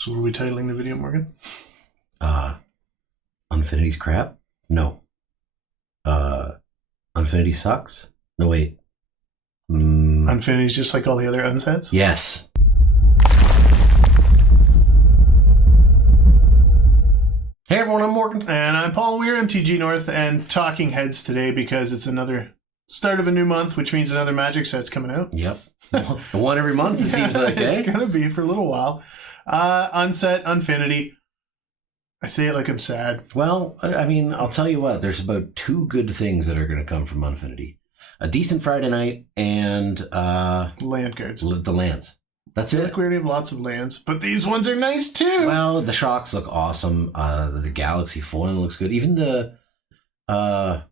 So what are we titling the video, Morgan? Unfinity's crap? No. Unfinity sucks? No, wait. Unfinity's just like all the other unsets? Yes. Hey everyone, I'm Morgan. And I'm Paul. We're MTG North and talking heads today because it's another start of a new month, which means another Magic set's coming out. Yep. One every month, it seems like, eh? It's going to be for a little while. Unset, Unfinity. I say it like I'm sad. Well, I mean, I'll tell you what, there's about two good things that are going to come from Unfinity. A decent Friday night and Land cards. the lands. That's I feel it. like we already have lots of lands, but these ones are nice too. Well, the shocks look awesome. The Galaxy foil looks good. Even the I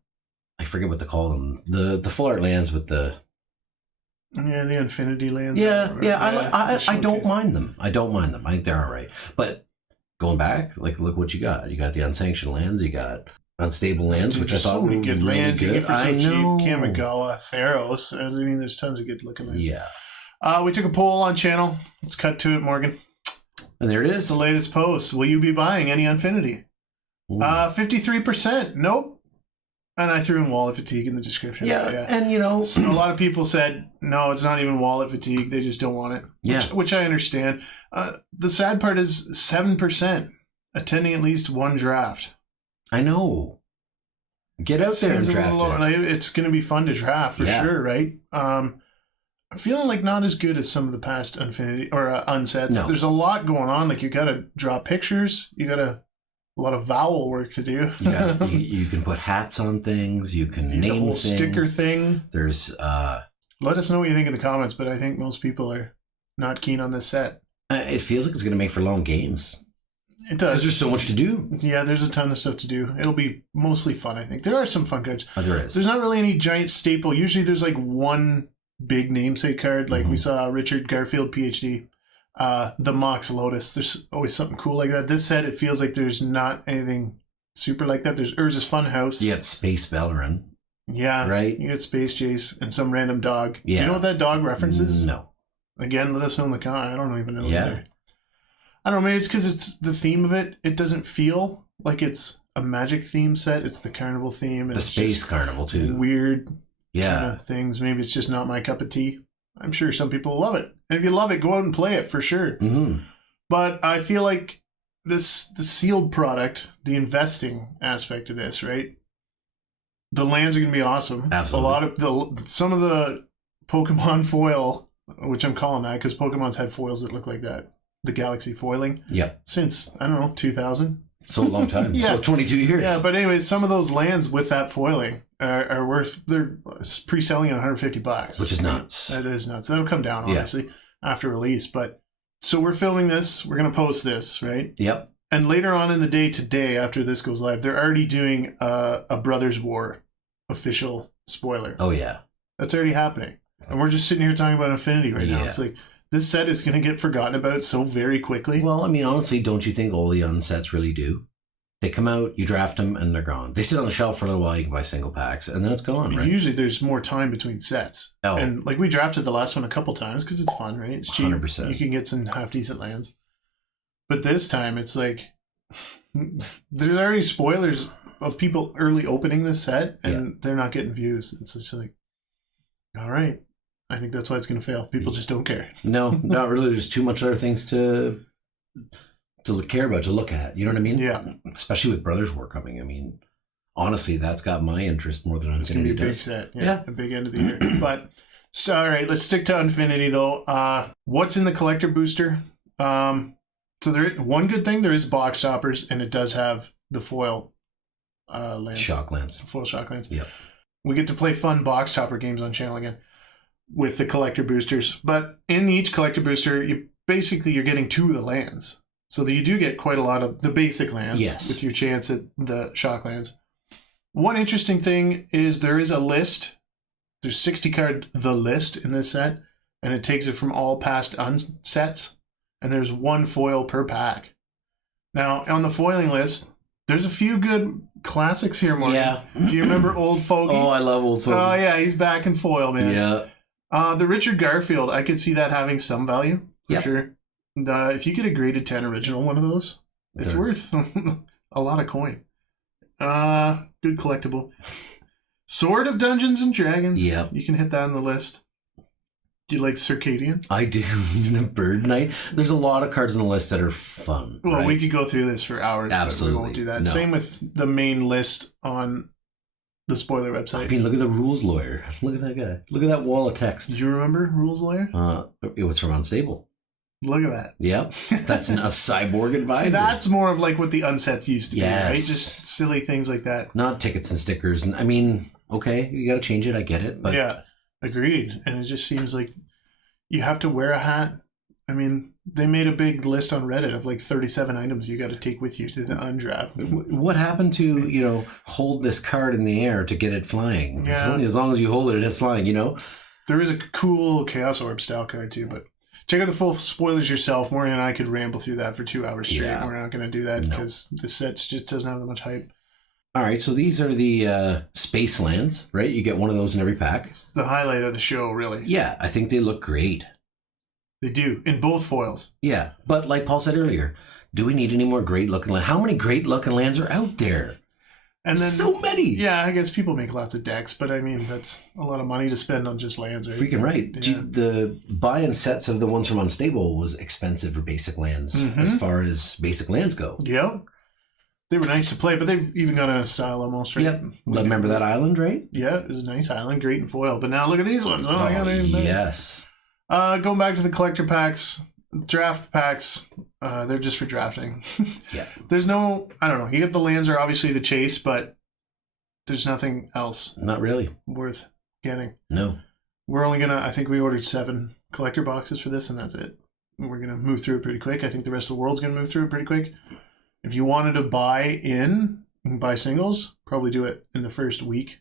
forget what to call them. The full art lands with the the Infinity lands. I don't mind them. I think they're all right. But going back, like, look what you got. You got the unsanctioned lands. You got unstable lands, which I thought were good really lands. good. You get for so I know. cheap. Kamigawa, Theros. I mean, there's tons of good looking lands. Yeah. We took a poll on channel. Let's cut to it, Morgan. And there it is. The latest post. Will you be buying any Unfinity? 53%. Nope. And I threw in wallet fatigue in the description. Yeah. And you know, a lot of people said, no, it's not even wallet fatigue. They just don't want it. Which I understand. The sad part is 7% attending at least one draft. I know. Get out there and draft it. It's going to be fun to draft for sure, right? I'm feeling like not as good as some of the past Unfinity or unsets. No. There's a lot going on. Like you got to draw pictures. You got a lot of vowel work to do. Yeah, you can put hats on things. You can name the whole things. Sticker thing. There's let us know what you think in the comments. But I think most people are not keen on this set. It feels like it's going to make for long games. It does. Because there's so much to do. Yeah, there's a ton of stuff to do. It'll be mostly fun, I think. There are some fun cards. There is. There's not really any giant staple. Usually there's like one big namesake card. Like we saw Richard Garfield, PhD. The Mox Lotus. There's always something cool like that. This set, it feels like there's not anything super like that. There's Urza's Funhouse. You got Space Bellerin. Yeah. Right? You got Space Jace and some random dog. Yeah. Do you know what that dog references? No. Again, let us know in the comment. I don't even know either. I don't know, maybe it's because it's the theme of it. It doesn't feel like it's a Magic theme set. It's the carnival theme. The Space Carnival, too. Weird kind of things. Maybe it's just not my cup of tea. I'm sure some people love it. And if you love it, go out and play it for sure. Mm-hmm. But I feel like the sealed product, the investing aspect of this, right? The lands are going to be awesome. Absolutely. Some of the Pokemon foil, which I'm calling that because Pokemon's had foils that look like that. The Galaxy foiling. Yep. Since, I don't know, 2000. So a long time. Yeah. So 22 years. Yeah, but anyways, some of those lands with that foiling are worth, they're pre-selling at $150. Which is nuts. That is nuts. That'll come down, obviously, after release. But so we're filming this. We're going to post this, right? Yep. And later on in the day today, after this goes live, they're already doing a Brothers War official spoiler. Oh, yeah. That's already happening. And we're just sitting here talking about Infinity right now. It's like, this set is going to get forgotten about so very quickly. Well, I mean, honestly, don't you think all the unsets really do? They come out, you draft them, and they're gone. They sit on the shelf for a little while, you can buy single packs, and then it's gone, right? Usually there's more time between sets. Oh. And like we drafted the last one a couple times because it's fun, right? It's cheap. 100%. You can get some half-decent lands. But this time it's like, there's already spoilers of people early opening this set, and they're not getting views. It's just like, all right. I think that's why it's going to fail. People just don't care. No, not really. There's too much other things to care about, to look at. You know what I mean? Yeah. Especially with Brothers War coming. I mean, honestly, that's got my interest more than it's going to be a big set. Yeah. A big end of the year. But, so, all right, let's stick to Infinity, though. What's in the collector booster? So one good thing, there is box toppers, and it does have the foil lands. Shock lands. Foil shock lands. Yep. We get to play fun box topper games on channel again with the collector boosters. But in each collector booster, you're getting two of the lands. So that you do get quite a lot of the basic lands with your chance at the shock lands. One interesting thing is there is a list. There's 60 card The List in this set, and it takes it from all past unsets, and there's one foil per pack. Now, on the foiling list, there's a few good classics here, Mark. Yeah. Do you remember Old Fogey? Oh, I love Old Fogey. Oh, yeah, he's back in foil, man. Yeah. The Richard Garfield, I could see that having some value, for sure. If you get a graded 10 original one of those, it's worth a lot of coin. Good collectible. Sword of Dungeons and Dragons. Yep. You can hit that on the list. Do you like Circadian? I do. The Bird Knight. There's a lot of cards on the list that are fun. Well, right? we could go through this for hours. Absolutely. But we won't do that. No. Same with the main list on the spoiler website. I mean, look at the rules lawyer. Look at that guy. Look at that wall of text. Do you remember Rules Lawyer? It was from Unstable. Look at that. Yep. That's a cyborg advisor. See, that's more of like what the unsets used to be, Yes. right? Just silly things like that. Not tickets and stickers. And I mean, okay, you got to change it. I get it. But yeah, agreed. And it just seems like you have to wear a hat. I mean, they made a big list on Reddit of like 37 items you got to take with you to the undraft. What happened to, hold this card in the air to get it flying? Yeah. As long as you hold it, it's flying, There is a cool Chaos Orb style card too, but check out the full spoilers yourself. Maury and I could ramble through that for 2 hours straight. Yeah. We're not going to do that because the sets just doesn't have that much hype. All right, so these are the space lands, right? You get one of those in every pack. It's the highlight of the show, really. Yeah, I think they look great. They do, in both foils. Yeah, but like Paul said earlier, do we need any more great-looking lands? How many great-looking lands are out there? And then, so many. Yeah, I guess people make lots of decks, but I mean, that's a lot of money to spend on just lands, right? Freaking right. Yeah. The buy-in sets of the ones from Unstable was expensive for basic lands as far as basic lands go. Yep. They were nice to play, but they've even got a style almost, right? Yep. Remember that island, right? Yeah, it was a nice island, great in foil. But now look at these ones. Oh, yes. Going back to the collector packs, draft packs, they're just for drafting. Yeah. There's no, I don't know. You get the lands are obviously the chase, but there's nothing else Not really. worth getting. No. We're only going to, I think we ordered 7 collector boxes for this, and that's it. We're going to move through it pretty quick. I think the rest of the world's going to move through it pretty quick. If you wanted to buy in and buy singles, probably do it in the first week,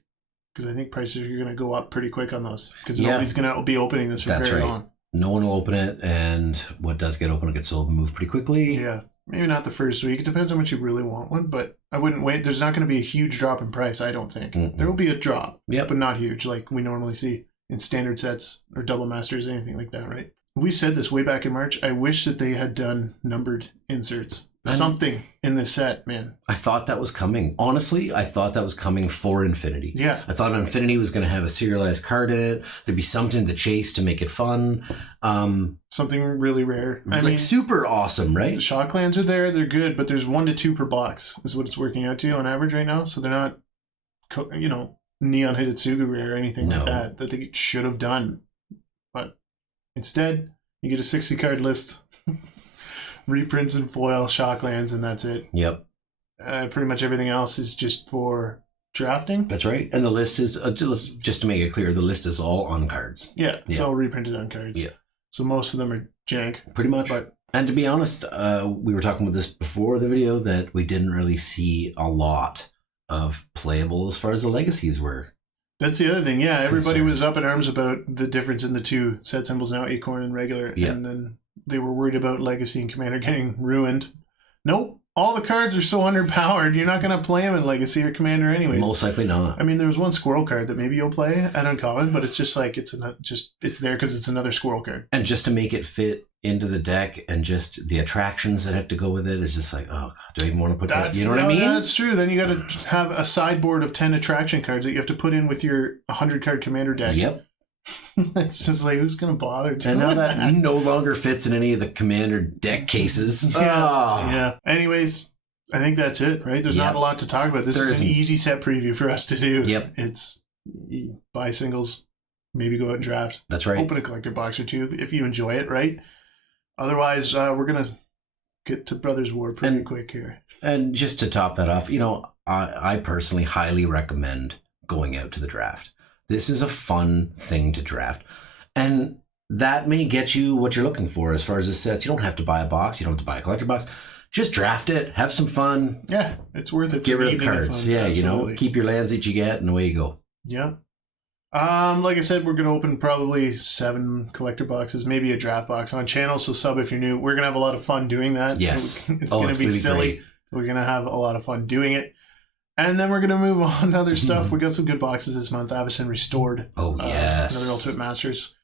because I think prices are going to go up pretty quick on those, because nobody's going to be opening this for very long. No one will open it, and what does get open will get sold and move pretty quickly. Yeah, maybe not the first week. It depends on what you really want one, but I wouldn't wait. There's not going to be a huge drop in price, I don't think. Mm-mm. There will be a drop, Yep. but not huge like we normally see in standard sets or double masters, anything like that, right? We said this way back in March. I wish that they had done numbered inserts. Something in this set, man. I thought that was coming. Honestly, I thought that was coming for Infinity. Yeah. I thought Infinity was going to have a serialized card in it. There'd be something to chase to make it fun. Something really rare. I like mean, super awesome, right? the shock lands are there. They're good, but there's 1 to 2 per box is what it's working out to on average right now. So they're not, Neon Hidetsugu rare or anything like that they should have done. But instead, you get a 60 card list. Reprints and foil, shock lands, and that's it. Yep. Pretty much everything else is just for drafting. That's right. And the list is, just to make it clear, the list is all on cards. Yeah, it's all reprinted on cards. Yeah. So most of them are jank. Pretty much. But and to be honest, we were talking about this before the video, that we didn't really see a lot of playable as far as the legacies were. that's the other thing. Yeah, everybody was up in arms about the difference in the 2 set symbols now, Acorn and regular. Yeah. And then they were worried about Legacy and Commander getting ruined. Nope. All the cards are so underpowered, you're not going to play them in Legacy or Commander anyways. Most likely not. I mean, there was one squirrel card that maybe you'll play at Uncommon, but it's just like, it's there because it's another squirrel card. And just to make it fit into the deck and just the attractions that have to go with it is just like, oh, God, do I even want to put that? You know what I mean? That's true. Then you got to have a sideboard of 10 attraction cards that you have to put in with your 100 card Commander deck. Yep. It's just like, who's going to bother doing And now that no longer fits in any of the Commander deck cases. Yeah. Anyways, I think that's it, right? There's not a lot to talk about. This is an easy set preview for us to do. Yep. It's buy singles, maybe go out and draft. That's right. Open a collector box or 2 if you enjoy it, right? Otherwise, we're going to get to Brothers War pretty quick here. And just to top that off, I personally highly recommend going out to the draft. This is a fun thing to draft. And that may get you what you're looking for as far as the sets. You don't have to buy a box. You don't have to buy a collector box. Just draft it. Have some fun. Yeah, it's worth it. Get rid of cards. Yeah, absolutely. Keep your lands that you get and away you go. Yeah. Like I said, we're going to open probably 7 collector boxes, maybe a draft box on channel. So sub if you're new. We're going to have a lot of fun doing that. Yes. It's going to be silly. Great. We're going to have a lot of fun doing it. And then we're going to move on to other stuff. We got some good boxes this month. Avacyn Restored. Oh, yes. Another Ultimate Masters.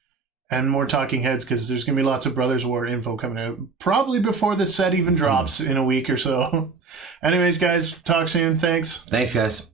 and more talking heads, because there's going to be lots of Brothers War info coming out. Probably before the set even drops in a week or so. Anyways, guys, talk soon. Thanks. Thanks, guys.